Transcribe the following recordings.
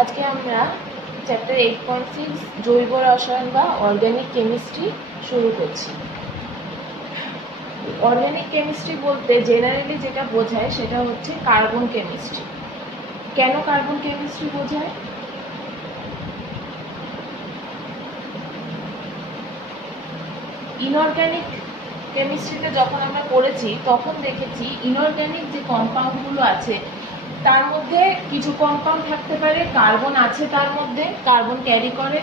আজকে আমরা চ্যাপ্টার 8.6 জৈব রসায়ন বা অর্গানিক কেমিস্ট্রি শুরু করছি। অর্গানিক কেমিস্ট্রি বলতে জেনারেলি যেটা বোঝায় সেটা হচ্ছে কার্বন কেমিস্ট্রি। কেন কার্বন কেমিস্ট্রি বোঝায়? ইনঅর্গানিক কেমিস্ট্রিতে যখন আমরা পড়েছি তখন দেখেছি ইনঅর্গানিক যে কম্পাউন্ডগুলো আছে তার মধ্যে কিছু কম্পাউন্ড থাকতে পারে কার্বন আছে, তার মধ্যে কার্বন ক্যারি করে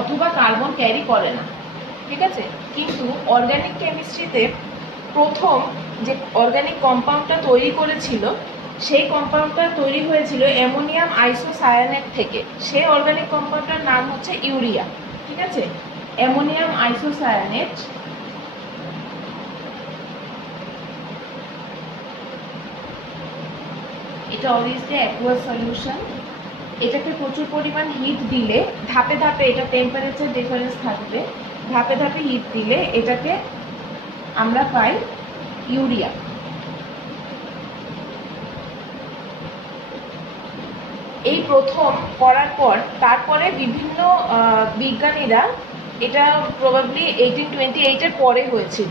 অথবা কার্বন ক্যারি করে না, ঠিক আছে। কিন্তু অর্গানিক কেমিস্ট্রিতে প্রথম যে অর্গানিক কম্পাউন্ডটা তৈরি করেছিল সেই কম্পাউন্ডটা তৈরি হয়েছিল অ্যামোনিয়াম আইসোসায়ানেট থেকে। সেই অর্গানিক কম্পাউন্ডটার নাম হচ্ছে ইউরিয়া, ঠিক আছে। অ্যামোনিয়াম আইসোসায়ানেট এটা অবভিয়াসলি অ্যাকুয়াস সলিউশন। এটাকে প্রচুর পরিমাণ হিট দিলে ধাপে ধাপে এটা টেম্পারেচার ডিফারেন্স থাকবে, ধাপে ধাপে হিট দিলে এটাকে আমরা পাই ইউরিয়া। এই প্রথম করার পর তারপরে বিভিন্ন বিজ্ঞানীরা, এটা প্রবাবলি 1828-এর পরে হয়েছিল,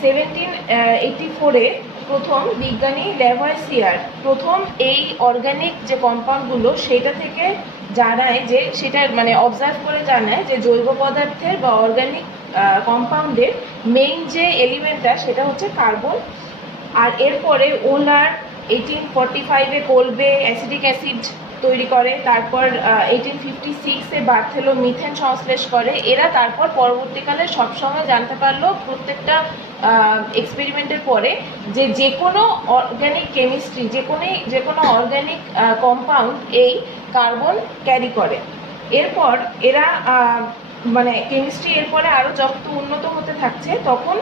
1784-এ প্রথম বিজ্ঞানী ল্যাভয়েসিয়ার প্রথম এই অর্গানিক যে কম্পাউন্ডগুলো সেটা থেকে জানায় যে সেটা মানে অবজার্ভ করে জানায় যে জৈব পদার্থের বা অর্গানিক কম্পাউন্ডের মেইন যে এলিমেন্টটা সেটা হচ্ছে কার্বন। আর এরপরে ওলার 1845-এ কোলবে অ্যাসিডিক অ্যাসিড তৈরি করে, তারপর 1856-এ বার্থেলো মিথেন সংশ্লেষ করে। এরা তারপর পরবর্তীকালে সবসময় জানতে পারলো প্রত্যেকটা এক্সপেরিমেন্টের পরে যে কোনো অর্গানিক কেমিস্ট্রি যে কোনো অর্গানিক কম্পাউন্ড এই কার্বন ক্যারি করে। এরপর এরা মানে কেমিস্ট্রি এরপরে আরও যত উন্নত হতে থাকছে তখন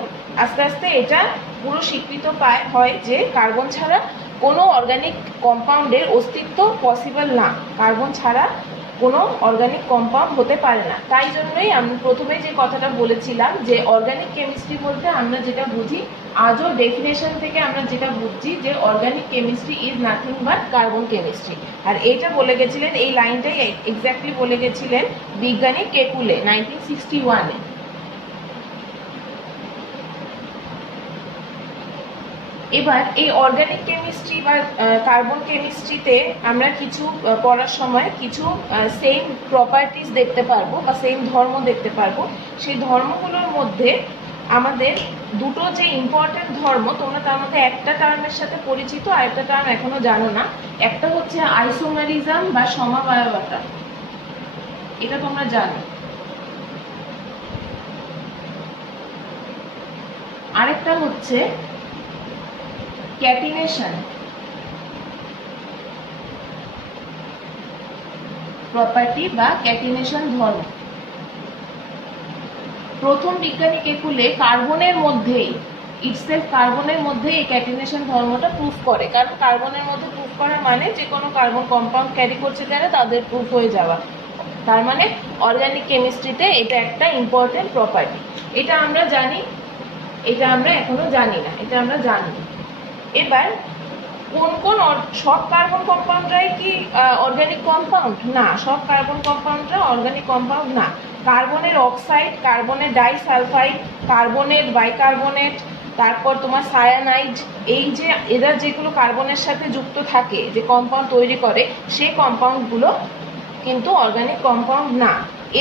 আস্তে আস্তে এটা পুরো স্বীকৃত হয় যে কার্বন ছাড়া কোনো অর্গানিক কম্পাউন্ডের অস্তিত্ব পসিবল না, কার্বন ছাড়া কোনো অর্গানিক কম্পাউন্ড হতে পারে না। তাই জন্যই আমি প্রথমে যে কথাটা বলেছিলাম যে অর্গানিক কেমিস্ট্রি বলতে আমরা যেটা বুঝি, আজও ডেফিনেশন থেকে আমরা যেটা বুঝছি যে organic chemistry is nothing but carbon chemistry. আর এইটা বলে গেছিলেন, এই লাইনটাই এক্স্যাক্টলি বলে গেছিলেন বিজ্ঞানী কেকুলে 1961-এ। এবার এই অর্গানিক কেমিস্ট্রি বা কার্বন কেমিস্ট্রিতে আমরা কিছু পড়ার সময় কিছু সেম প্রপার্টিজ দেখতে পারবো বা সেম ধর্ম দেখতে পারবো। সেই ধর্মগুলোর মধ্যে আমাদের দুটো যে ইম্পর্টেন্ট ধর্ম, তোমরা তার মধ্যে একটা টার্মের সাথে পরিচিত আর একটা টার্ম এখনো জানো না। একটা হচ্ছে আইসোমারিজম বা সমবায়বতা, এটা তোমরা জানো। আরেকটা হচ্ছে ক্যাটিনেশন প্রপার্টি বা ক্যাটিনেশন ধর্ম। প্রথম বিজ্ঞানী কেকুলে কার্বনের মধ্যেই কার্বনের মধ্যে এই ক্যাটিনেশন ধর্মটা প্রুফ করে, কারণ কার্বনের মধ্যে প্রুফ করার মানে যে কোনো কার্বন কম্পাউন্ড ক্যারি করছে যারা তাদের প্রুফ হয়ে যাওয়া, তার মানে অর্গানিক কেমিস্ট্রিতে এটা একটা ইম্পর্টেন্ট প্রপার্টি। এটা আমরা জানি, এটা আমরা এখনো জানি না, এটা আমরা জানি। এবার কোন সব কার্বন কম্পাউন্ডরাই কি অর্গানিক কম্পাউন্ড? না, সব কার্বন কম্পাউন্ডরা অর্গানিক কম্পাউন্ড না। কার্বনের অক্সাইড, কার্বনের ডাইসালফাইড, কার্বনের বাইকার্বনেট, তারপর তোমার সায়ানাইড, এই যে এরা যেগুলো কার্বনের সাথে যুক্ত থাকে যে কম্পাউন্ড তৈরি করে সেই কম্পাউন্ডগুলো কিন্তু অর্গানিক কম্পাউন্ড না।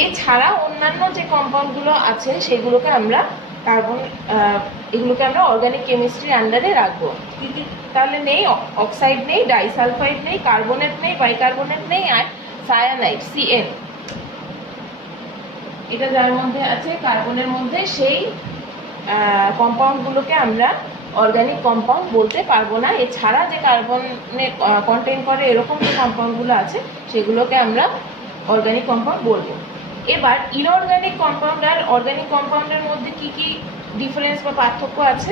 এছাড়া অন্যান্য যে কম্পাউন্ডগুলো আছে সেগুলোকে আমরা এগুলোকে আমরা অর্গানিক কেমিস্ট্রির আন্ডারে রাখবো। তাহলে নেই অক্সাইড, নেই ডাইসালফাইড, নেই কার্বনেট, নেই বাইকার্বনেট, নেই আর সায়ানাইড CN, এটা যার মধ্যে আছে কার্বনের মধ্যে, সেই কম্পাউন্ডগুলোকে আমরা অর্গানিক কম্পাউন্ড বলতে পারবো না। এছাড়া যে কার্বনে কন্টেন করে এরকম যে কম্পাউন্ডগুলো আছে সেগুলোকে আমরা অর্গানিক কম্পাউন্ড বলবো। এবার ইনঅর্গানিক কম্পাউন্ড আর অর্গানিক কম্পাউন্ডের মধ্যে কি কি ডিফারেন্স বা পার্থক্য আছে?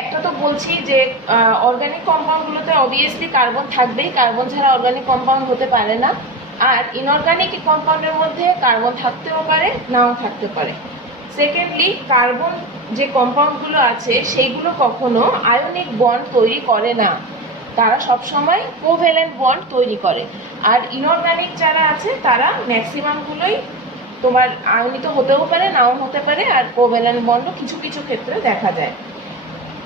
একটা তো বলছি যে অর্গানিক কম্পাউন্ডগুলোতে অবভিয়াসলি কার্বন থাকবেই, কার্বন ছাড়া অর্গানিক কম্পাউন্ড হতে পারে না। আর ইনঅর্গানিক কম্পাউন্ডের মধ্যে কার্বন থাকতেও পারে, নাও থাকতে পারে। সেকেন্ডলি, কার্বন যে কম্পাউন্ডগুলো আছে সেইগুলো কখনো আয়নিক বন্ড তৈরি করে না। তারা সবসময় কোভ্যালেন্ট বন্ড তৈরি করে। আর ইনঅর্গানিক যারা আছে তারা ম্যাক্সিমামগুলোই তোমার আয়নিত হতেও পারে, নাও হতে পারে, আর কোভ্যালেন্ট বন্ডও কিছু কিছু ক্ষেত্রে দেখা যায়।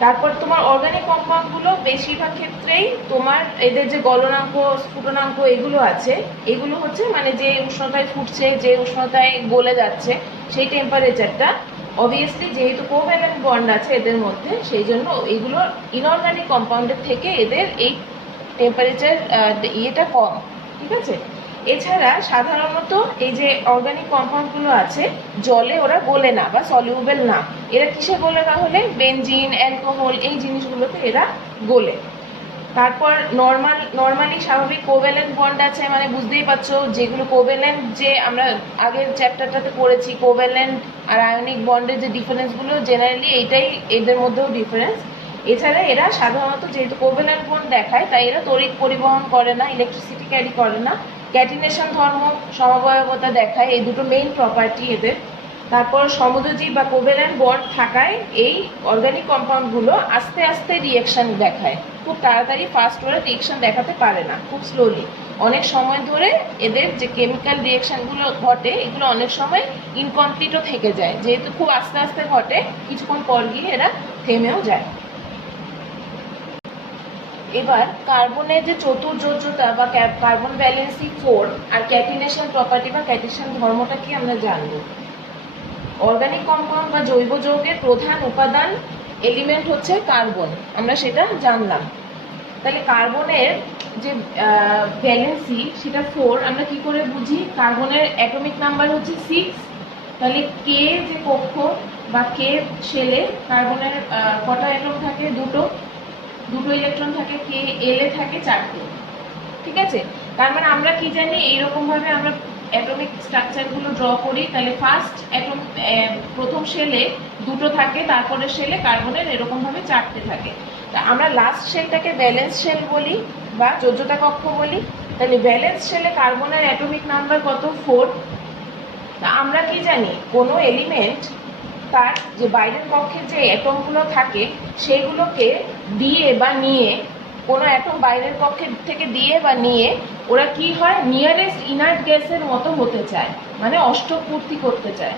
তারপর তোমার অর্গানিক কম্পাউন্ডগুলো বেশিরভাগ ক্ষেত্রেই তোমার এদের যে গলনাঙ্ক, স্ফুটনাঙ্ক এগুলো আছে, এগুলো হচ্ছে মানে যে উষ্ণতায় ফুটছে, যে উষ্ণতায় গলে যাচ্ছে, সেই টেম্পারেচারটা অবভিয়াসলি যেহেতু কোভ্যালেন্ট বন্ড আছে এদের মধ্যে, সেই জন্য এগুলো ইনঅর্গানিক কম্পাউন্ডের থেকে এদের এই টেম্পারেচার ইয়েটা কম। ঠিক আছে। এছাড়া সাধারণত এই যে অর্গানিক কম্পাউন্ডগুলো আছে জলে ওরা গলে না বা সলিউবেল না। এরা কিসে গলে তাহলে? বেনজিন, অ্যালকোহল, এই জিনিসগুলোতে এরা গলে। তারপর নর্মালি স্বাভাবিক কোভ্যালেন্ট বন্ড আছে, মানে বুঝতেই পারছো যেগুলো কোভ্যালেন্ট, যে আমরা আগের চ্যাপ্টারটাতে পড়েছি কোভ্যালেন্ট আর আয়নিক বন্ডের যে ডিফারেন্সগুলো, জেনারেলি এইটাই এদের মধ্যেও ডিফারেন্স। এছাড়া এরা সাধারণত যেহেতু কোভ্যালেন্ট বন্ড দেখায়, তাই এরা তড়িৎ পরিবহন করে না, ইলেকট্রিসিটি ক্যারি করে না। ক্যাটিনেশন ধর্ম, সমবয়বতা দেখায়, এই দুটো মেইন প্রপার্টি এদের। তারপর সমযোজী বা কোভ্যালেন্ট বন্ড থাকায় এই অর্গানিক কম্পাউন্ডগুলো আস্তে আস্তে রিঅ্যাকশন দেখায়, খুব তাড়াতাড়ি ফাস্ট ওরা রিঅ্যাকশন দেখাতে পারে না, খুব স্লোলি। অনেক সময় ধরে এদের যে কেমিক্যাল রিঅ্যাকশনগুলো ঘটে এগুলো অনেক সময় ইনকমপ্লিটও থেকে যায়, যেহেতু খুব আস্তে আস্তে ঘটে, কিছুক্ষণ পর গিয়ে এরা থেমেও যায়। এবার কার্বনের যে চতুর্যোজ্যতা বা কার্বন ভ্যালেন্সি 4 আর ক্যাটিনেশন প্রপার্টি বা ক্যাটিনেশন ধর্মটা কি আমরা জানবো। অর্গানিক কম্পাউন্ড বা জৈব যৌগের প্রধান উপাদান এলিমেন্ট হচ্ছে কার্বন, আমরা সেটা জানলাম। তাহলে কার্বনের যে ভ্যালেন্সি সেটা 4, আমরা কি করে বুঝি? কার্বনের অ্যাটমিক নাম্বার হচ্ছে 6। তাহলে কে যে কক্ষ বা কে শেলে কার্বনের কটা অ্যাটম থাকে? দুটো ইলেকট্রন থাকে। কে এলে থাকে 4টে। ঠিক আছে। তার মানে আমরা কি জানি, এইরকম ভাবে আমরা অ্যাটমিক স্ট্রাকচারগুলো ড্র করি। তাহলে ফার্স্ট অ্যাটম, প্রথম শেলে দুটো থাকে, তারপরে শেলে কার্বনের এরকম ভাবে 4টে থাকে। তা আমরা লাস্ট শেলটাকে ভ্যালেন্স শেল বলি বা যোজ্যতা কক্ষ বলি। তাহলে ভ্যালেন্স শেলে কার্বনের অ্যাটমিক নাম্বার কত? 4। তা আমরা কি জানি, কোনো এলিমেন্ট তার যে বাইরের কক্ষের যে অ্যাটমগুলো থাকে সেগুলোকে দিয়ে বা নিয়ে, কোনো অ্যাটম বাইরের কক্ষের থেকে দিয়ে বা নিয়ে ওরা কি হয়, নিয়ারেস্ট ইনার্ট গ্যাসের মতো হতে চায়, মানে অষ্টপূর্তি করতে চায়,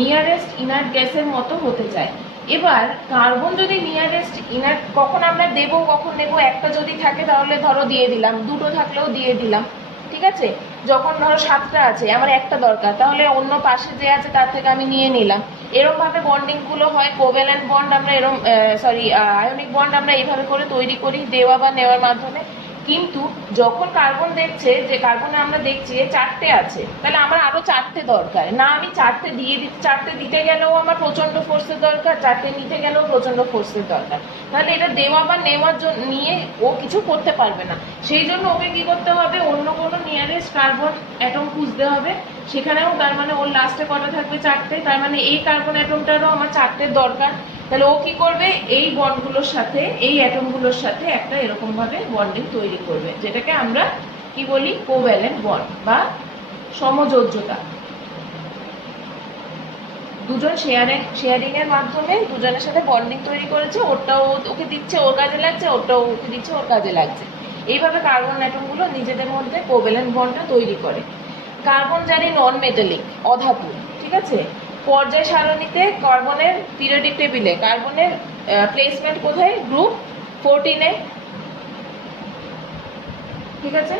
নিয়ারেস্ট ইনার্ট গ্যাসের মতো হতে চায়। এবার কার্বন যদি নিয়ারেস্ট ইনার্ট, কখন আমরা দেবো কখন নেবো, একটা যদি থাকে তাহলে ধরো দিয়ে দিলাম, দুটো থাকলেও দিয়ে দিলাম। ঠিক আছে। যখন ধরো 7টা আছে, আমার একটা দরকার, তাহলে অন্য পাশে যে আছে তার থেকে আমি নিয়ে নিলাম। এরকম ভাবে বন্ডিংগুলো হয়। কোভ্যালেন্ট বন্ড আমরা এরকম, আয়নিক বন্ড আমরা এইভাবে করে তৈরি করি, দেওয়া বা নেওয়ার মাধ্যমে। কিন্তু যখন কার্বন দেখছে যে কার্বনে আমরা দেখছি 4টে আছে, তাহলে আমার আরো 4টে দরকার না, আমি 4টে দিয়ে দিচ্ছি, 4টে দিতে গেলেও আমার প্রচন্ড ফোর্সের দরকার, 4টে নিতে গেলেও প্রচন্ড ফোর্সের দরকার। তাহলে এটা দেওয়া বা নেওয়ার জন্য নিয়ে ও কিছু করতে পারবে না। সেই জন্য ওকে কি করতে হবে, অন্য কোনো নিয়ারেস্ট কার্বন অ্যাটম খুঁজতে হবে। সেখানেও তার মানে ওর লাস্টে কটা থাকবে? 4টে। তার মানে এই কার্বন অ্যাটমটারও আমার 4টের দরকার। তাহলে ও কি করবে, এই বন্ডগুলোর সাথে, এই অ্যাটমগুলোর সাথে একটা এরকম ভাবে বন্ডিং তৈরি করবে, যেটাকে আমরা কি বলি, কোভ্যালেন্ট বন্ড বা সমযোজ্যতা। দুজন শেয়ারিং এর মাধ্যমে দুজনের সাথে বন্ডিং তৈরি করেছে, ওটাও ওকে দিচ্ছে, ওর কাজে লাগছে, ওটাও ওকে দিচ্ছে, ওর কাজে লাগছে। এইভাবে কার্বন অ্যাটমগুলো নিজেদের মধ্যে কোভ্যালেন্ট বন্ডটা তৈরি করে। কার্বন জানি নন মেটালিক, অধাতু। ঠিক আছে। পর্যায় সারণীতে কার্বনের পিরিয়ডিক টেবিলে কার্বনের প্লেসমেন্ট কোথায়? গ্রুপ 14-এ। ঠিক আছে।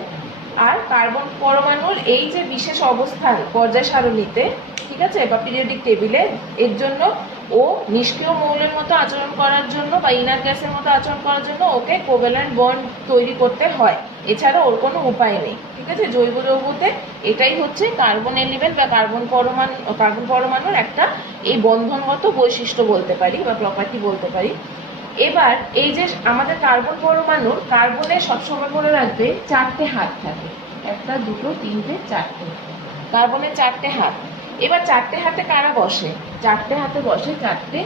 আর কার্বন পরমাণুর এই যে বিশেষ অবস্থান পর্যায় সারণীতে, ঠিক আছে, বা পিরিয়ডিক টেবিলে, এর জন্য ও নিষ্ক্রিয় মৌলের মতো আচরণ করার জন্য বা ইনার গ্যাসের মতো আচরণ করার জন্য ওকে কোভ্যালেন্ট বন্ড তৈরি করতে হয়, এছাড়া ওর কোনো উপায় নেই। ঠিক আছে। জৈব যৌগতে এটাই হচ্ছে কার্বন এলিমেন্ট বা কার্বন পরমাণুর একটা এই বন্ধনগত বৈশিষ্ট্য বলতে পারি বা প্রপার্টি বলতে পারি। এবার এই যে আমাদের কার্বন পরমাণুর, কার্বনের সবসময় মনে রাখবে 4টে হাত থাকে, 1 2 3 4টে, কার্বনের 4টে হাত। এবার 4টে হাতে কারা বসে? 4টে হাতে বসে 4টে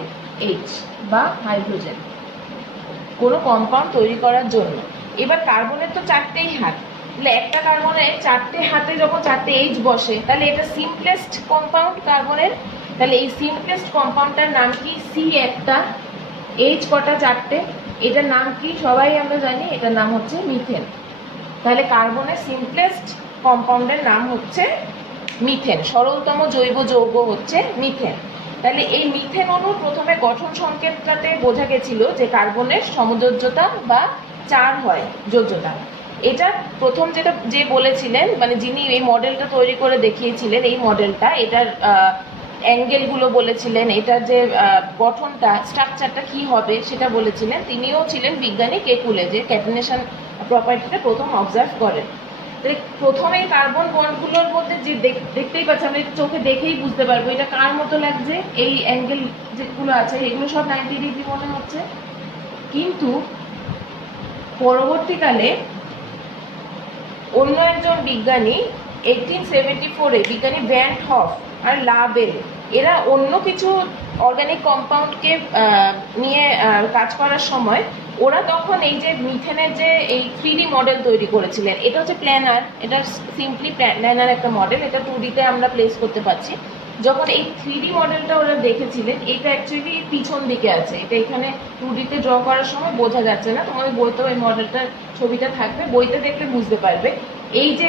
এইচ বা হাইড্রোজেন কোনো কম্পাউন্ড তৈরি করার জন্য। এবার কার্বনের তো 4টেই হাত, তাহলে একটা কার্বনের 4টে হাতে যখন 4টে এইচ বসে, তাহলে এটা সিম্পলেস্ট কম্পাউন্ড কার্বনের। তাহলে এই সিম্পলেস্ট কম্পাউন্ডটার নাম কি? সি একটা, এইচ কটা? 4টে। এটার নাম কি সবাই আমরা জানি, এটার নাম হচ্ছে মিথেন। তাহলে কার্বনের সিম্পলেস্ট কম্পাউন্ডের নাম হচ্ছে মিথেন, সরলতম জৈব যৌগ হচ্ছে মিথেন। তাহলে এই মিথেন অণুর প্রথমে গঠন সংকেতটাতে বোঝা গেছিল যে কার্বনের সমযোজ্যতা বা 4 হয় যোজ্যতা। এটা প্রথম যেটা যে বলেছিলেন, মানে যিনি এই মডেলটা তৈরি করে দেখিয়েছিলেন, এই মডেলটা, এটার অ্যাঙ্গেলগুলো বলেছিলেন, এটার যে গঠনটা, স্ট্রাকচারটা কি হবে সেটা বলেছিলেন, তিনিও ছিলেন বিজ্ঞানী কেকুলে, যে ক্যাটিনেশন প্রপার্টিটা প্রথম অবজার্ভ করেন। প্রথমে কার্বন বন্ডগুলোর মধ্যে যে দেখতেই পাচ্ছি আমরা, চোখে দেখেই বুঝতে পারবো এটা কার মতো লাগছে, এই অ্যাঙ্গেল যেগুলো আছে এগুলো সব 90 ডিগ্রি মনে হচ্ছে। কিন্তু পরবর্তীকালে অন্য একজন বিজ্ঞানী 1874-এ বিজ্ঞানী ভ্যান হফ আর লাবেল, এরা অন্য কিছু অর্গানিক কম্পাউন্ডকে নিয়ে কাজ করার সময় ওরা তখন এই যে মিথেনের যে এই 3D মডেল তৈরি করেছিলেন, এটা হচ্ছে প্ল্যানার, এটা সিম্পলি প্ল্যানার একটা মডেল, এটা 2Dতে আমরা প্লেস করতে পারছি। যখন এই 3D মডেলটা ওরা দেখেছিলেন, এটা অ্যাকচুয়ালি পিছন দিকে আছে, এটা এখানে 2Dতে ড্র করার সময় বোঝা যাচ্ছে না, তোমাদের বইতেও এই মডেলটার ছবিটা থাকবে, বইতে দেখলে বুঝতে পারবে। এই যে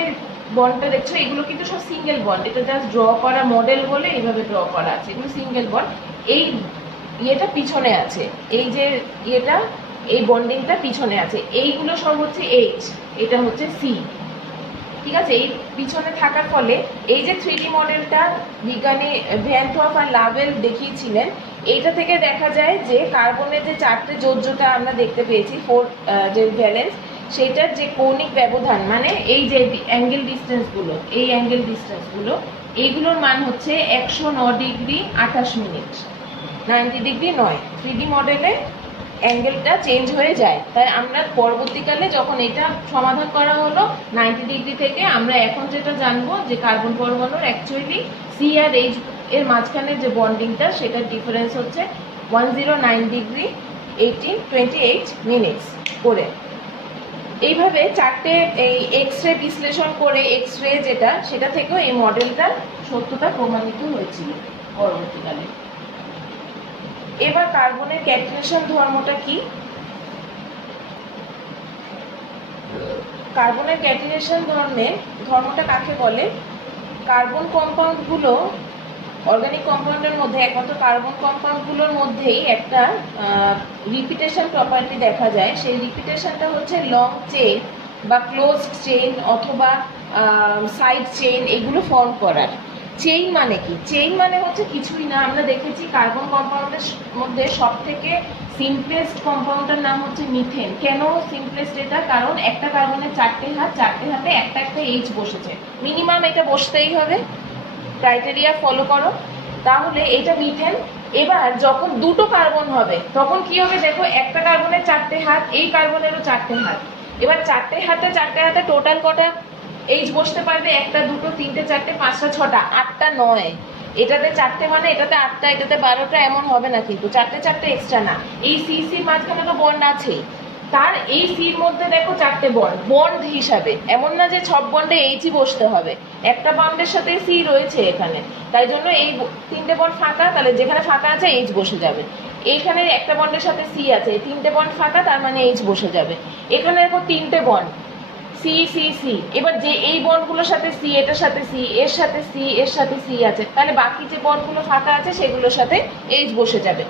বন্ডটা দেখছো এগুলো কিন্তু সব সিঙ্গেল বন্ড, এটা জাস্ট ড্র করা মডেল বলে এইভাবে ড্র করা আছে, এগুলো সিঙ্গেল বন্ড। এই ইয়েটা পিছনে আছে, এই যে ইয়েটা, এই বন্ডিংটা পিছনে আছে, এইগুলো সব হচ্ছে এইচ, এটা হচ্ছে সি, ঠিক আছে। এই পিছনে থাকার ফলে এই যে 3D মডেলটা বিজ্ঞানী ভ্যান হফ আর লাবেল দেখিয়েছিলেন, এইটা থেকে দেখা যায় যে কার্বনের যে 4টে যোজ্যতা আমরা দেখতে পেয়েছি, 4 যে ভ্যালেন্স, সেটার যে কৌণিক ব্যবধান, মানে এই যে অ্যাঙ্গেল ডিস্টেন্সগুলো, এই অ্যাঙ্গেল ডিস্টেন্সগুলো, এইগুলোর মান হচ্ছে 109 ডিগ্রি 28 মিনিট, 90 ডিগ্রি নয়। 3D মডেলে অ্যাঙ্গেলটা চেঞ্জ হয়ে যায়, তাই আমরা পরবর্তীকালে যখন এটা সমাধান করা হলো 90 ডিগ্রি থেকে, আমরা এখন যেটা জানবো যে কার্বন পরমাণুর অ্যাকচুয়ালি সি আর এইচ এর মাঝখানে যে বন্ডিংটা, সেটার ডিফারেন্স হচ্ছে 109 ডিগ্রি 28 মিনিটস করে। এইভাবে 4টে এই এক্স রে বিশ্লেষণ করে, এক্স রে যেটা, সেটা থেকেও এই মডেলটার সত্যতা প্রমাণিত হয়েছিল পরবর্তীকালে। এবার কার্বনের ক্যাটিনেশন ধর্মটা কি? কার্বনের ক্যাটিনেশন ধর্মটা কাকে বলে? কার্বন কম্পাউন্ডগুলো, অর্গানিক কম্পাউন্ডের মধ্যে একমাত্র কার্বন কম্পাউন্ডগুলোর মধ্যেই একটা রিপিটেশন প্রপার্টি দেখা যায়। সেই রিপিটেশনটা হচ্ছে লং চেইন বা ক্লোজড চেইন অথবা সাইড চেইন, এগুলো ফর্ম করার। চেইন মানে কি? চেইন মানে হচ্ছে কিছুই না, আমরা দেখেছি কার্বন কম্পাউন্ডের মধ্যে সব থেকে সিম্পলেস্ট কম্পাউন্ডের নাম হচ্ছে মিথেন। কেন সিম্পলেস্ট এটা? কারণ একটা কার্বনের 4টে হাত, 4টে হাতে একটা একটা এইচ বসেছে, মিনিমাম এটা বসতেই হবে, ক্রাইটেরিয়া ফলো করো, তাহলে এটা মিথেন। এবার যখন দুটো কার্বন হবে তখন কি হবে দেখো, একটা কার্বনের 4টে হাত, এই কার্বনেরও 4টে হাত, এবার 4টে হাতে টোটাল কটা এইচ বসতে পারবে? 1, 2, 3, 4, 5, 6, 8টা নয়। এটাতে 4টে মানে এটাতে 8টা, এটাতে 12টা, এমন হবে না কিন্তু, 4টে এক্সট্রা না। এই সিসির মাঝখানে তো বন্ড আছেই, তার এই সির মধ্যে দেখো 4টে বন্ড হিসাবে, এমন না যে সব বন্ডে এইচই বসতে হবে, একটা বন্ডের সাথে সি রয়েছে এখানে, তাই জন্য এই 3টে বন্ড ফাঁকা, তাহলে যেখানে ফাঁকা আছে এইচ বসে যাবে। এখানে একটা বন্ডের সাথে সি আছে, 3টে বন্ড ফাঁকা, তার মানে এইচ বসে যাবে। এখানে দেখো 3টে বন্ড, সি সি সি, এবার যে এই বন্ডগুলোর সাথে সি, এটার সাথে সি, এর সাথে সি, এর সাথে সি আছে, তাহলে বাকি যে বন্ডগুলো ফাঁকা আছে সেগুলোর সাথে এইচ বসে যাবে।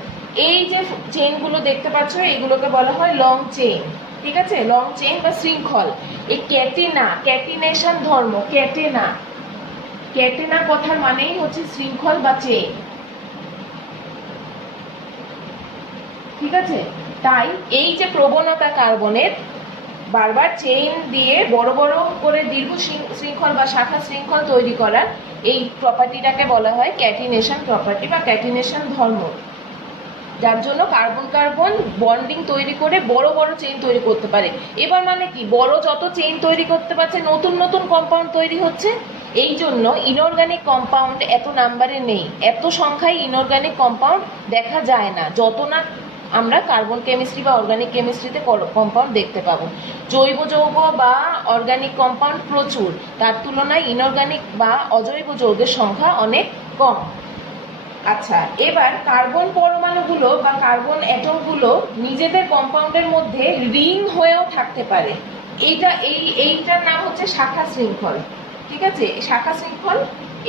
এই যে চেইনগুলো দেখতে পাচ্ছ, এগুলোকে বলা হয় লং চেইন, ঠিক আছে, লং চেইন বা শৃঙ্খল। এই ক্যাটিনেশন ধর্ম, ক্যাটেনা কথার মানেই হচ্ছে শৃঙ্খল বা চেইন, ঠিক আছে। তাই এই যে প্রবণতা কার্বনের বারবার চেইন দিয়ে বড় বড় করে দীর্ঘ শৃঙ্খল বা শাখা শৃঙ্খল তৈরি করার, এই প্রপার্টিটাকে বলা হয় ক্যাটিনেশন প্রপার্টি বা ক্যাটিনেশন ধর্ম, যার জন্য কার্বন কার্বন বন্ডিং তৈরি করে বড় বড় চেইন তৈরি করতে পারে। এবার মানে কি, বড় যত চেইন তৈরি করতে পারছে, নতুন নতুন কম্পাউন্ড তৈরি হচ্ছে। এই জন্য ইনঅর্গানিক কম্পাউন্ড এত নাম্বারে নেই, এত সংখ্যায় ইনঅর্গানিক কম্পাউন্ড দেখা যায় না, যত না আমরা কার্বন কেমিস্ট্রি বা অর্গানিক কেমিস্ট্রিতে কম্পাউন্ড দেখতে পাবো। জৈব যৌগ বা অর্গানিক কম্পাউন্ড প্রচুর, তার তুলনায় ইনঅর্গানিক বা অজৈব যৌগের সংখ্যা অনেক কম। আচ্ছা, এবার কার্বন পরমাণুগুলো বা কার্বন অ্যাটমগুলো নিজেদের কম্পাউন্ডের মধ্যে রিং হয়েও থাকতে পারে। এইটার নাম হচ্ছে শাখা শৃঙ্খল। ঠিক আছে, শাখা শৃঙ্খল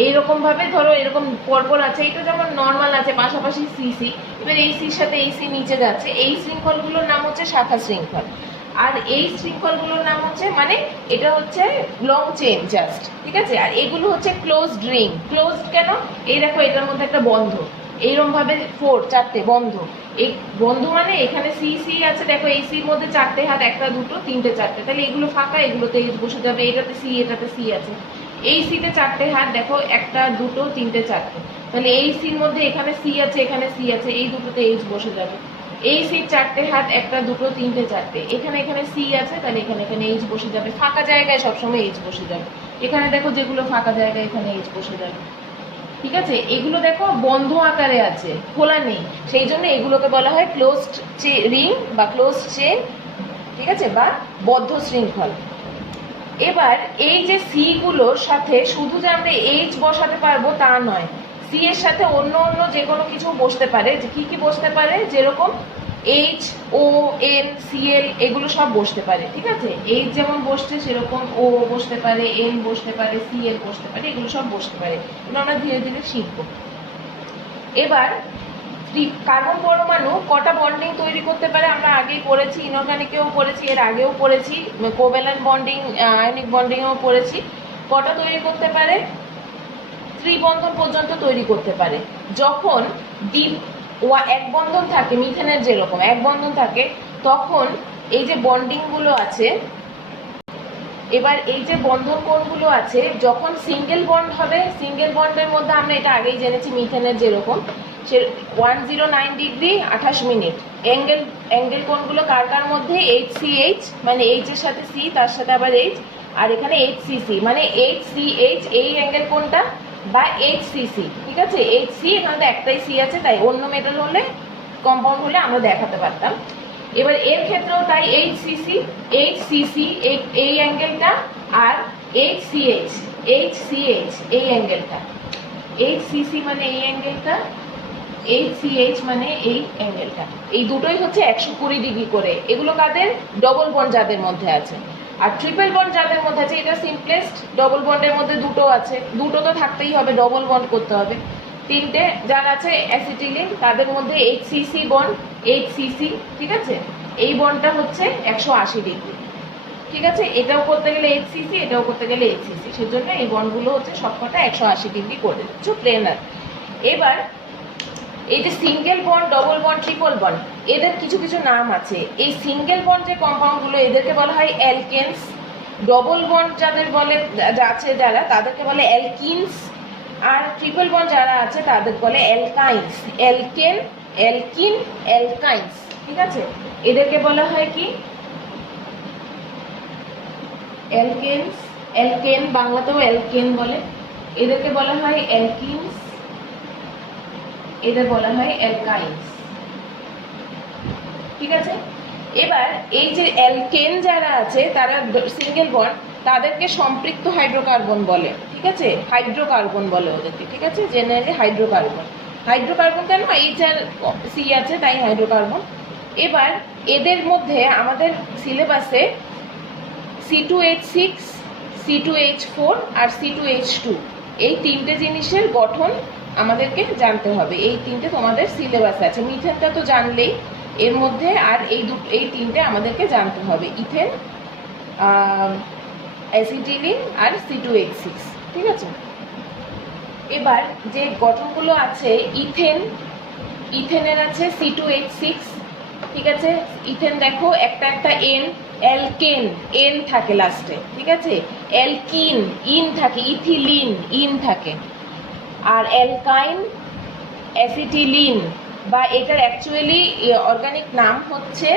এইরকম ভাবে ধরো এরকম পরপর আছে, এটা যেমন নর্মাল আছে পাশাপাশি সিসি, এবার এই সির সাথে এই সি নিচে যাচ্ছে, এই শৃঙ্খলগুলোর নাম হচ্ছে শাখা শৃঙ্খল। আর এই শৃঙ্খলগুলোর নাম হচ্ছে, মানে এটা হচ্ছে লং চেন জাস্ট। ঠিক আছে, আর এগুলো হচ্ছে ক্লোজড রিং। ক্লোজড কেন? এই দেখো এটার মধ্যে একটা বন্ধ, এইরকম ভাবে চারটে বন্ধ। এই বন্ধ মানে এখানে সি সি আছে, দেখো এই সির মধ্যে চারটে হাত, একটা দুটো তিনটে চারটে, তাহলে এগুলো ফাঁকা, এগুলোতে এইচ বসে যাবে, এটাতে সি এটাতে সি আছে। এই সিতে চারটে হাত, দেখো একটা দুটো তিনটে চারটে, তাহলে এই সির মধ্যে এখানে সি আছে এখানে সি আছে, এই দুটোতে এইচ বসে যাবে। এই সির চারটে হাত, একটা দুটো তিনটে চারটে, এখানে এখানে সি আছে, তাহলে এখানে এখানে এইচ বসে যাবে। ফাঁকা জায়গায় সবসময় এইচ বসে যাবে। এখানে দেখো যেগুলো ফাঁকা জায়গায় এখানে এইচ বসে যাবে। ঠিক আছে, এগুলো দেখো বন্ধ আকারে আছে, খোলা নেই, সেই জন্য এগুলোকে বলা হয় ক্লোজড রিং বা ক্লোজড চেন। ঠিক আছে, বা বদ্ধ শৃঙ্খল। এবার এই যে সি গুলোর সাথে শুধু যে আমরা এইচ বসাতে পারবো তা নয়, সি এর সাথে অন্য অন্য যে কোনো কিছু বসতে পারে। যে কি কি বসতে পারে, যেরকম এইচ ও এন সিএল এগুলো সব বসতে পারে। ঠিক আছে, এইচ যেমন বসছে সেরকম ও বসতে পারে, এন বসতে পারে, সিএল বসতে পারে, এগুলো সব বসতে পারে। এগুলো আমরা ধীরে ধীরে শিখবো। এবার কার্বন পরমাণু কটা বন্ডিং তৈরি করতে পারে আমরা আগেই পড়েছি, ইনঅর্গানিকেও পড়েছি, এর আগেও পড়েছি, কোভ্যালেন্ট বন্ডিং আয়নিক বন্ডিংও পড়েছি। কটা তৈরি করতে পারে? ত্রিবন্ধন পর্যন্ত তৈরি করতে পারে। যখন এক বন্ধন থাকে, মিথেনের যেরকম এক বন্ধন থাকে, তখন এই যে বন্ডিং গুলো আছে, এবার এই যে বন্ধন কোণগুলো আছে, যখন সিঙ্গেল বন্ড হবে, সিঙ্গেল বন্ডের মধ্যে আমরা এটা আগেই জেনেছি মিথেনের যেরকম, সে 109 ডিগ্রি 28 মিনিট। অ্যাঙ্গেল কোণগুলো কার কার মধ্যে? HCH মানে এইচ এর সাথে সি, তার সাথে আবার এইচ, আর এখানে HCC মানে HCH, এই অ্যাঙ্গেল কোণটা, বা HCC। ঠিক আছে, HC এখানে তো একটাই সি আছে, তাই অন্য মেটাল হলে, কম্পাউন্ড হলে আমরা দেখাতে পারতাম। এবার এর ক্ষেত্রেও তাই HCC এই অ্যাঙ্গেলটা, আর HCH এই অ্যাঙ্গেলটা, HCC মানে এই অ্যাঙ্গেলটা, HCH মানে এই অ্যাঙ্গেলটা, এই দুটোই হচ্ছে 120 ডিগ্রি করে। এগুলো কাদের? ডবল বন্ড যাদের মধ্যে আছে। আর ট্রিপল বন্ড যাদের মধ্যে আছে, এটা সিম্পলেস্ট, ডবল বন্ডের মধ্যে দুটো আছে, দুটো তো থাকতেই হবে, ডবল বন্ড করতে হবে। তিনটে যার আছে অ্যাসিটিলিন, তাদের মধ্যে HCC বন্ড, HCC। ঠিক আছে, এই বন্ডটা হচ্ছে 180 ডিগ্রি। ঠিক আছে, এটাও করতে গেলে HCC, এটাও করতে গেলে HCC, সেজন্য এই বন্ডগুলো হচ্ছে সবকটা 180 ডিগ্রি করে দিচ্ছ প্লেনার। এবার এই যে single bond, double bond, triple bond, এদের কিছু কিছু নাম আছে। এই সিঙ্গেল বন্ড যে কম্পাউন্ডগুলো, এদেরকে বলা হয় অ্যালকেনস। ডবল বন্ড যাদের বলে আছে যারা, তাদেরকে বলে অ্যালকিনস। আর ট্রিপল বন্ড যারা আছে তাদের বলে অ্যালকাইন্স। অ্যালকিন, অ্যালকাইন্স। ঠিক আছে, এদেরকে বলা হয় কি? অ্যালকেনস, অ্যালকেন, বাংলাতেও অ্যালকেন বলে। এদেরকে বলা হয় অ্যালকিনস, এদের বলা হয় অ্যালকাইন্স। ঠিক আছে, এবার এই যে অ্যালকেন যারা আছে তারা সিঙ্গেল বন্ড, তাদেরকে সম্পৃক্ত হাইড্রোকার্বন বলে। ঠিক আছে, হাইড্রোকার্বন বলে ওদেরকে। ঠিক আছে, জেনারেলি হাইড্রোকার্বন। হাইড্রোকার্বন কেন? এইচ আর সি আছে তাই হাইড্রোকার্বন। এবার এদের মধ্যে আমাদের সিলেবাসে C2H6, C2H4 আর C2H2 এই তিনটে জিনিসের গঠন আমাদেরকে জানতে হবে। এই তিনটে তোমাদের সিলেবাসে আছে। মিথেনটা তো জানলেই, এর মধ্যে আর এই তিনটে আমাদেরকে জানতে হবে, ইথেন, অ্যাসিটিলিন আর C2H6। ঠিক আছে, এবার যে গঠনগুলো আছে, ইথেনের আছে C2H6। ঠিক আছে, ইথেন দেখো একটা একটা এন, অ্যালকেন এন থাকে লাস্টে। ঠিক আছে, অ্যালকিন ইন থাকে, ইথিলিন ইন থাকে, আর অ্যালকাইন অ্যাসিটিলিন, বা এটার অ্যাকচুয়ালি অর্গানিক নাম হচ্ছে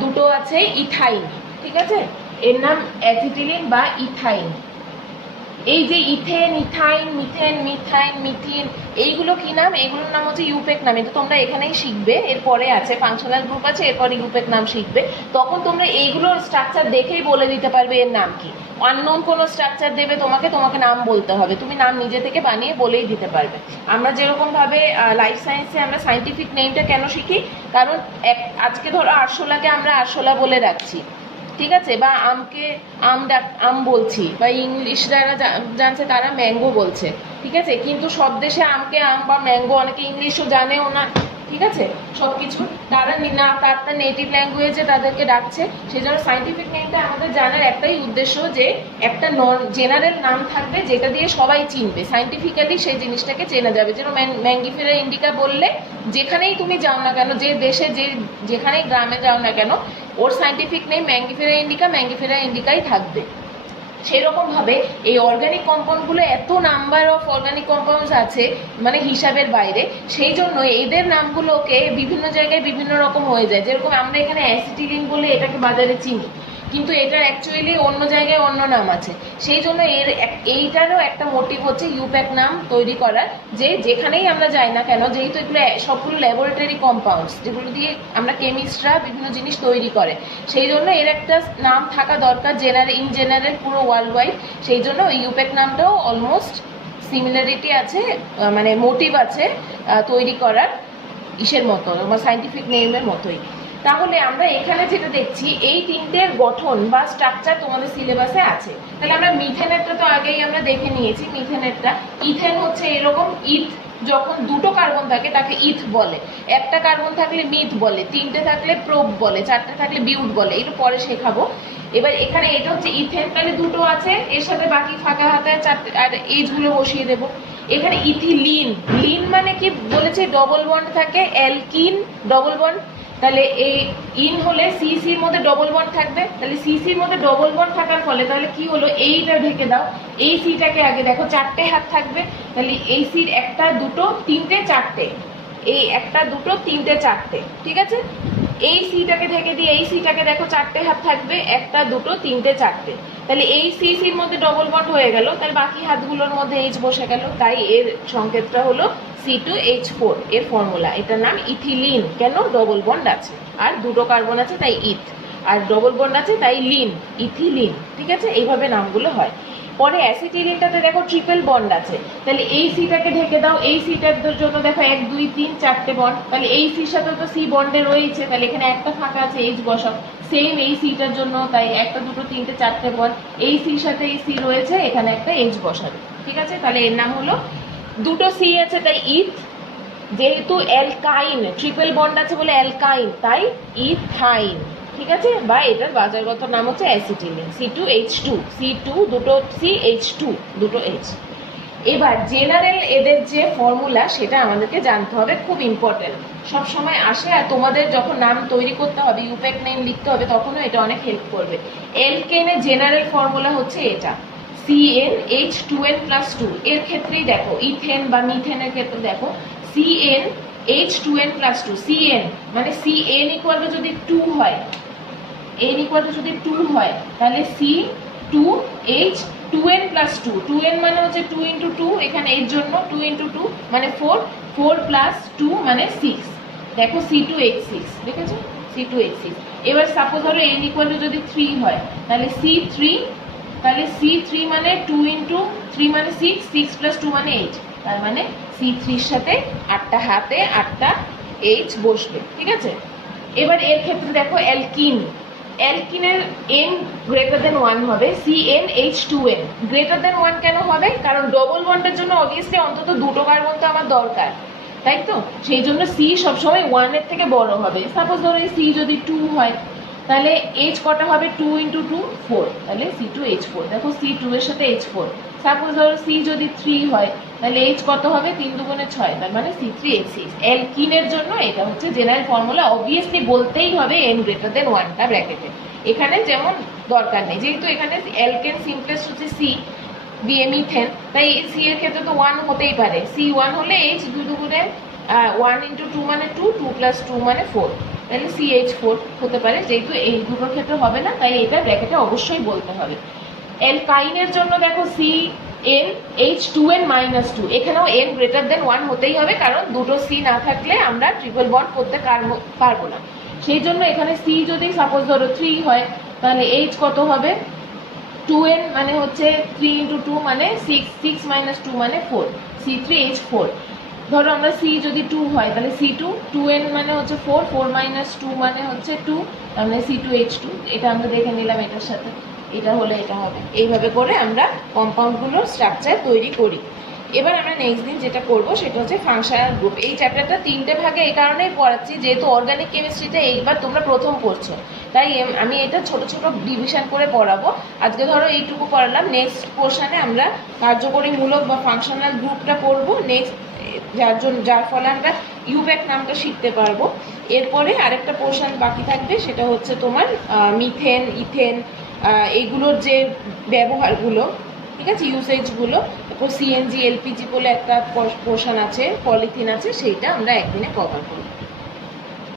দুটো আছে, ইথাইন। ঠিক আছে, এর নাম অ্যাসিটিলিন বা ইথাইন। এই যে ইথেন, ইথাইন, মিথেন, মিথাইন, মিথিন, এইগুলো কি নাম? এইগুলোর নাম হচ্ছে ইউপেক নাম। এটা তোমরা এখানেই শিখবে, এরপরে আছে ফাংশনাল গ্রুপ আছে, এরপরে ইউপেক নাম শিখবে। তখন তোমরা এইগুলোর স্ট্রাকচার দেখেই বলে দিতে পারবে এর নাম কি। আননোন কোনো স্ট্রাকচার দেবে তোমাকে, তোমাকে নাম বলতে হবে, তুমি নাম নিজে থেকে বানিয়ে বলেই দিতে পারবে। আমরা যেরকমভাবে লাইফ সায়েন্সে আমরা সায়েন্টিফিক নেমটা কেন শিখি, কারণ আজকে ধরো আরশোলাকে আমরা আরশোলা বলে রাখছি, ঠিক আছে, বা আমকে আম বলছি, বা ইংলিশ যারা জানছে তারা ম্যাঙ্গো বলছে, ঠিক আছে, কিন্তু সব দেশে আমকে আম বা ম্যাঙ্গো, অনেকে ইংলিশও জানেও না, ঠিক আছে, সব কিছু তারা না তার নেটিভ ল্যাঙ্গুয়েজে তাদেরকে ডাকছে। সেই জন্য সায়েন্টিফিক নেমটা আমাদের জানার একটাই উদ্দেশ্য, যে একটা জেনারেল নাম থাকবে যেটা দিয়ে সবাই চিনবে, সায়েন্টিফিক্যালি সেই জিনিসটাকে চেনা যাবে। যেন ম্যাঙ্গিফেরা ইন্ডিকা বললে যেখানেই তুমি যাও না কেন, যে দেশে যেখানেই গ্রামে যাও না কেন, ওর সায়েন্টিফিক নেম ম্যাঙ্গিফেরা ইন্ডিকা, ম্যাঙ্গিফেরা ইন্ডিকাই থাকবে। সেরকমভাবে এই অর্গানিক কম্পাউন্ডগুলো এত নাম্বার অফ অর্গানিক কম্পাউন্ডস আছে মানে হিসাবের বাইরে, সেই জন্য এদের নামগুলোকে বিভিন্ন জায়গায় বিভিন্ন রকম হয়ে যায়। যেরকম আমরা এখানে অ্যাসিটিলিন বলে এটাকে বাজারে চিনি, কিন্তু এটার অ্যাকচুয়ালি অন্য জায়গায় অন্য নাম আছে। সেই জন্য এইটারও একটা মোটিভ হচ্ছে ইউপ্যাক নাম তৈরি করার, যে যেখানেই আমরা যাই না কেন, যেহেতু এগুলো সবগুলো ল্যাবরেটরি কম্পাউন্ডস যেগুলো দিয়ে আমরা কেমিস্টরা বিভিন্ন জিনিস তৈরি করে, সেই জন্য এর একটা নাম থাকা দরকার ইন জেনারেল পুরো ওয়ার্ল্ড ওয়াইড। সেই জন্য ইউপ্যাক নামটাও অলমোস্ট সিমিলারিটি আছে, মানে মোটিভ আছে তৈরি করার ইসের মতো, সায়েন্টিফিক নেমের মতোই। তাহলে আমরা এখানে যেটা দেখছি, এই তিনটের গঠন বা স্ট্রাকচার তোমাদের সিলেবাসে আছে। তাহলে আমরা মিথেনেরটা তো আগেই আমরা দেখে নিয়েছি। মিথেনেরটা, ইথেন হচ্ছে এরকম, ইথ যখন দুটো কার্বন থাকে তাকে ইথ বলে, একটা কার্বন থাকলে মিথ বলে, তিনটে থাকলে প্রোপ বলে, চারটে থাকলে বিউট বলে, এটা পরে শেখাবো। এবার এখানে এটা হচ্ছে ইথেন, তাহলে দুটো আছে, এর সাথে বাকি ফাঁকা হাতে চারটে আর এইচগুলো বসিয়ে দেবো। এখানে ইথিলিন, লিন মানে কি বলেছে, ডবল বন্ড থাকে, অ্যালকিন ডবল বন্ড, তাহলে এই ইন হলে সিসির মধ্যে ডবল বন্ড থাকবে, তাহলে সিসির মধ্যে ডবল বন্ড থাকার ফলে তাহলে কি হলো, এইটা ঢেকে দাও, এই সিটাকে আগে দেখো চারটে হাত থাকবে, তাহলে এই সির একটা দুটো তিনটে চারটে, এই একটা দুটো তিনটে চারটে, ঠিক আছে, এই সিটাকে ঢেকে দিয়ে এই সিটাকে দেখো চারটে হাত থাকবে, একটা দুটো তিনটে চারটে, তাহলে এই সির মধ্যে ডবল বন্ড হয়ে গেল, তাহলে বাকি হাতগুলোর মধ্যে এইচ বসে গেল, তাই এর সংকেতটা হলো C2H4, এর ফর্মুলা। এটার নাম ইথিলিন, কেন, ডবল বন্ড আছে আর দুটো কার্বন আছে তাই ইথ, আর ডবল বন্ড আছে তাই লিন, ইথিলিন, ঠিক আছে, এইভাবে নামগুলো হয়। পরে অ্যাসিটিলিনটাতে দেখো ট্রিপল বন্ড আছে, তাহলে এই সিটাকে ঢেকে দাও, এই সিটার জন্য দেখো 1 2 3 4টে বন্ড, তাহলে এই সির সাথে তো সি বন্ডে রয়েছে, তাহলে এখানে একটা ফাঁকা আছে, এইচ বসাও, সেম এই সিটার জন্য, তাই একটা দুটো তিনটে চারটে বন্ড, এই সির সাথে এই সি রয়েছে, এখানে একটা এইচ বসাবে, ঠিক আছে, তাহলে এর নাম হলো, দুটো সি আছে তাই ইথ, যেহেতু অ্যালকাইন ট্রিপল বন্ড আছে বলে অ্যালকাইন, তাই ইথাইন, ঠিক আছে, বা এটার বাজারগত নাম হচ্ছে অ্যাসিটিলিন, C2H2, C2 দুটো CH2 দুটো H। এবার জেনারেল এদের যে ফর্মুলা সেটা আমাদেরকে জানতে হবে, খুব ইম্পর্টেন্ট, সব সময় আসে, আর তোমাদের যখন নাম তৈরি করতে হবে, ইউপ্যাক নেম লিখতে হবে, তখনও এটা অনেক হেল্প করবে। অ্যালকেনের জেনারেল ফর্মুলা হচ্ছে এটা, CnH2n+2, এর ক্ষেত্রেই দেখো, ইথেন বা মিথেনের ক্ষেত্রে দেখো CnH2n+2, Cn মানে Cn ইকুয়াল টু যদি 2 হয়, n ইকুয়াল টু যদি 2 হয়, তাহলে C2H2n+2, 2n মানে হচ্ছে 2 × 2, এখানে এর জন্য 2 × 2 মানে 4, 4 + 2 মানে 6, দেখো C2H6, দেখেছো, C2H6। এবার সাপোজ ধরো n ইকুয়াল টু যদি 3 হয়, তাহলে C3, তাহলে C3 মানে 2 × 3 মানে 6, 6 + 2 মানে 8, তার মানে C3-র সাথে 8টা হাতে 8টা H বসবে, ঠিক আছে। এবার এর ক্ষেত্রে দেখো অ্যালকিন, অ্যালকিনের n > 1 হবে, CnH2n > 1 কেন হবে, কারণ ডবল বন্ডের জন্য অবভিয়াসলি অন্তত দুটো কার্বন তো আমার দরকার, তাই তো, সেই জন্য C সবসময় 1 এর থেকে বড় হবে। সাপোজ ধরো এই C যদি 2 হয়, তাহলে H কটা হবে, 2 × 2 4, তাহলে C2H4, দেখো C2 এর সাথে H4। সাপোজ ধরো C যদি 3 হয়, তাহলে H কত হবে, 3 × 2 = 6, তার মানে C3H6। অ্যালকিনের জন্য এটা হচ্ছে জেনারেল ফর্মুলা, অবভিয়াসলি বলতেই হবে n > 1টা ব্র্যাকেটে, এখানে যেমন দরকার নেই, যেহেতু এখানে অ্যালকেন সিম্পলেস্ট হচ্ছে C দিয়ে মিথেন, তাই C এর ক্ষেত্রে তো 1 হতেই পারে, C1 হলে H 2 × 1 × 2 মানে 2, 2 + 2 মানে 4, তাহলে CH4 হতে পারে, যেহেতু এই দুটোর ক্ষেত্রে হবে না তাই এটা ব্র্যাকেটে অবশ্যই বলতে হবে। অ্যালকাইনের জন্য দেখো N H two N minus two, এখানেও এন গ্রেটার দেন ওয়ান হতেই হবে, কারণ দুটো সি না থাকলে আমরা ট্রিপল বন্ড করতে পারবো না। সেই জন্য এখানে সি যদি সাপোজ ধরো 3 হয়, তাহলে এইচ কত হবে 2n, মানে হচ্ছে 3 ইন্টু 2 মানে 6, 6 মাইনাস 2 মানে 4, C3H4। ধরো আমরা সি যদি 2 হয় তাহলে C2, 2n মানে হচ্ছে 4, 4 মাইনাস 2 মানে হচ্ছে 2, তার মানে C2H2। এটা আমরা দেখে নিলাম এটার সাথে, এটা হলে এটা হবে। এইভাবে করে আমরা কম্পাউন্ডগুলোর স্ট্রাকচার তৈরি করি। এবার আমরা নেক্সট দিন যেটা করব সেটা হচ্ছে ফাংশনাল গ্রুপ। এই চ্যাপ্টারটা 3টে ভাগে এই কারণেই পড়াচ্ছি, যেহেতু অর্গানিক কেমিস্ট্রিতে এইবার তোমরা প্রথম পড়ছো, তাই আমি এটা ছোট ছোট ডিভিশন করে পড়াবো। আজকে ধরো এইটুকু পড়ালাম, নেক্সট পোর্শনে আমরা কার্যকরী মূলক বা ফাংশনাল গ্রুপটা পড়বো নেক্সট, যার ফলে আমরা ইউপ্যাক নামটা শিখতে পারবো। এরপরে আরেকটা পোর্শন বাকি থাকবে, সেটা হচ্ছে তোমার মিথেন, ইথেন, এইগুলোর যে ব্যবহারগুলো, ঠিক আছে, ইউসেজগুলো। তারপর সিএনজি, এলপিজি বলে একটা পোর্শন আছে, পলিথিন আছে, সেইটা আমরা একদিনে কভার করব।